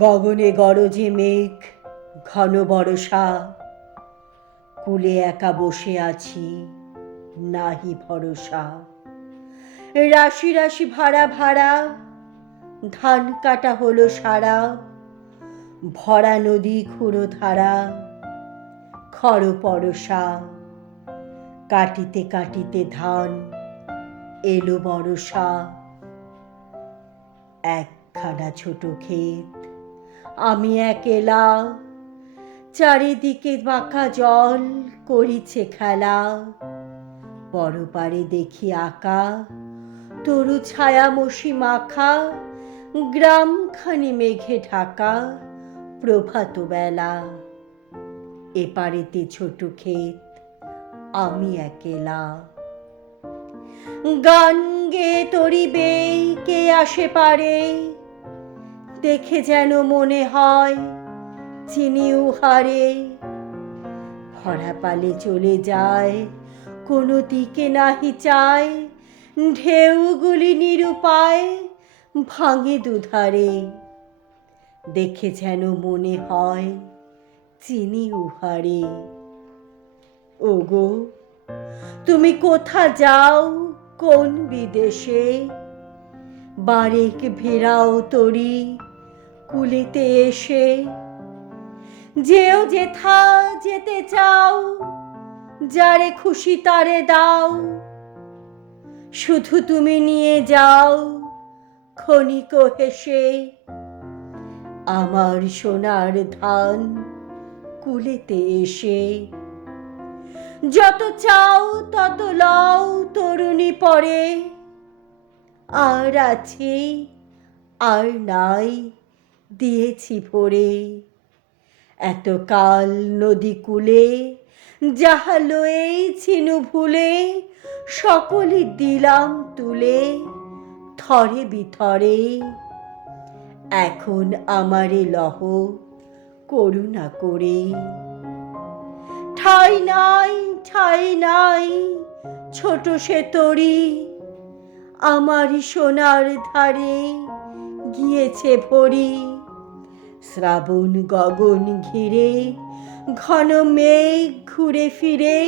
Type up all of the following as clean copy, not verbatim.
গগনে গরজে মেঘ, ঘন বরষা, কূলে একা বসে আছি, নাহি ভরসা। রাশি রাশি ভাড়া ভাড়া, ধান কাটা হলো সারা, ভরা নদী ক্ষুরো ধারা, খর পরশা। কাটিতে কাটিতে ধান এলো বরষা। একখানা ছোট ক্ষেত, আমি একেলা, চারিদিকে বাঁকা জল করিছে খেলা। পরপারে দেখি আঁকা তরু ছায়া মসি মাখা, গ্রামখানি মেঘে ঢাকা, প্রভাত বেলা। এপারেতে ছোট ক্ষেত, আমি একেলা। গান গেয়ে তরিবে কে আসে পারে, দেখে যেন মনে হয় চিনি উহারে। ভরা পালে চলে যায়, কোনো দিকে নাহি চায়, ঢেউগুলি নিরুপায় ভাঙে দুধারে। দেখে যেন মনে হয় চিনি উহারে। ওগো, তুমি কোথা যাও কোন বিদেশে, বারেক ভেরাও তরি কুলেতে এসে। যেও যেথা যেতে চাও, যারে খুশি তারে দাও, শুধু তুমি নিয়ে যাও ক্ষণিক হেসে। আমার সোনার ধান কুলেতে এসে। যত চাও তত লও তরুণী পরে, আর আছে আর নাই দিয়েছি ভরে। এতকাল নদী কূলে যাহা লয়েছিনু ভুলে, সকলই দিলাম তুলে থরে বিথরে। এখন আমারে লহ করুণা করে। ঠাই নাই ঠাই নাই ছোট সে তরি, আমার সোনার ধারে গিয়েছে ভরি। শ্রাবণ গগন ঘিরে ঘন মেঘ ঘুরে ফিরে,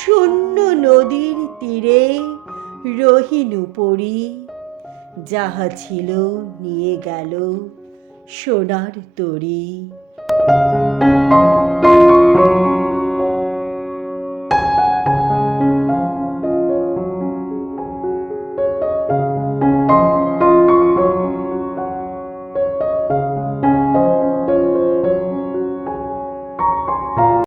শূন্য নদীর তীরে রহিনু পড়ি। যাহা ছিল নিয়ে গেল সোনার তরী।